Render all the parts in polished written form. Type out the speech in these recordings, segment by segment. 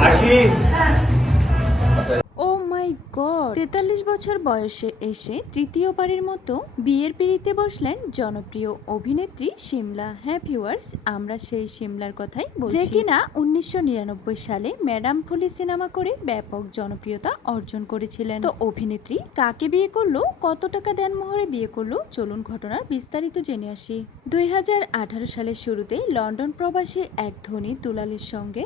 ও মাই god, 43 বছর বয়সে এসে তৃতীয়বারের মতো বিয়ের পিঁড়িতে বসলেন জনপ্রিয় অভিনেত্রী শিমলা। হ্যাঁ ভিউয়ার্স, আমরা সেই শিমলার কথাই বলছি, যে কিনা 1999 সালে ম্যাডাম ফুলি সিনেমা করে ব্যাপক জনপ্রিয়তা অর্জন করেছিলেন। তো অভিনেত্রী কাকে বিয়ে করলো, কত টাকা দেনমোহরে বিয়ে করলো, চলুন ঘটনার বিস্তারিত জেনে আসি। 2018 সালের শুরুতে লন্ডন প্রবাসী এক ধনী দুলালের সঙ্গে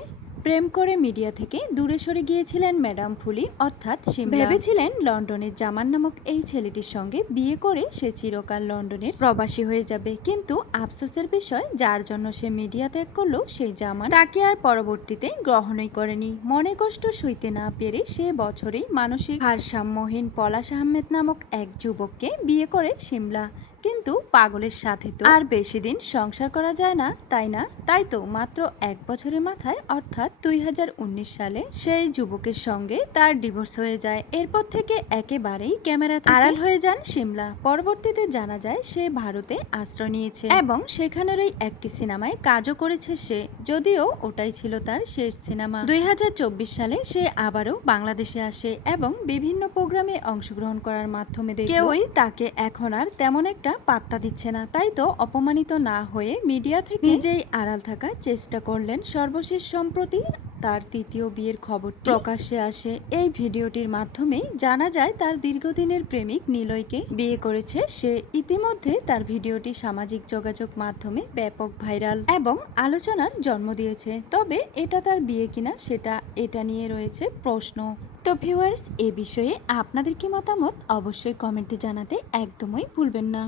প্রেম করে মিডিয়া থেকে দূরে সরে গিয়েছিলেন ম্যাডাম ফুলি অর্থাৎ শিমলা। ভেবেছিলেন লন্ডনের জামান নামক এই ছেলেটির সঙ্গে বিয়ে করে সে চিরকাল লন্ডনের প্রবাসী হয়ে যাবে, কিন্তু আফসোসের বিষয়, যার জন্য সে মিডিয়া ত্যাগ করলো সেই জামান তাকে আর পরবর্তীতে গ্রহণই করেনি। মনের কষ্ট সইতে না পেরে সে বছরেই মানসিক ভারসাম্যহীন পলাশ আহমেদ নামক এক যুবককে বিয়ে করে শিমলা। কিন্তু পাগলের সাথে তো আর বেশি দিন সংসার করা যায় না, তাই না? তাই তো মাত্র 1 বছরের মাথায় অর্থাৎ 2019 সালে সেই যুবকের সঙ্গে তার ডিভোর্স হয়ে যায়। এরপর থেকে একেবারেই ক্যামেরা থেকে আড়াল হয়ে যান শিমলা। পরবর্তীতে জানা যায় সে ভারতে আশ্রয় নিয়েছে এবং সেখানেরই একটি সিনেমায় কাজও করেছে সে, যদিও ওটাই ছিল তার শেষ সিনেমা। 2024 সালে সে আবারও বাংলাদেশে আসে এবং বিভিন্ন প্রোগ্রামে অংশগ্রহণ করার মাধ্যমে কেউই তাকে এখন আর তেমন একটা পাত্তা দিচ্ছে না। তাই তো অপমানিত না হয়ে মিডিয়া থেকে নিজেই আড়াল থাকার চেষ্টা করলেন। সর্বশেষ সম্প্রতি তার তৃতীয় বিয়ের খবর প্রকাশ্যে আসে। এই ভিডিওটির মাধ্যমে জানা যায় তার দীর্ঘদিনের প্রেমিক নিলয়কে বিয়ে করেছে সে। ইতিমধ্যে তার ভিডিওটি সামাজিক যোগাযোগ মাধ্যমে ব্যাপক ভাইরাল এবং আলোচনার জন্ম দিয়েছে। তবে এটা তার বিয়ে কিনা সেটা এটা নিয়ে রয়েছে প্রশ্ন। তো ভিউয়ার্স, এ বিষয়ে আপনাদের কি মতামত অবশ্যই কমেন্টে জানাতে একদমই ভুলবেন না।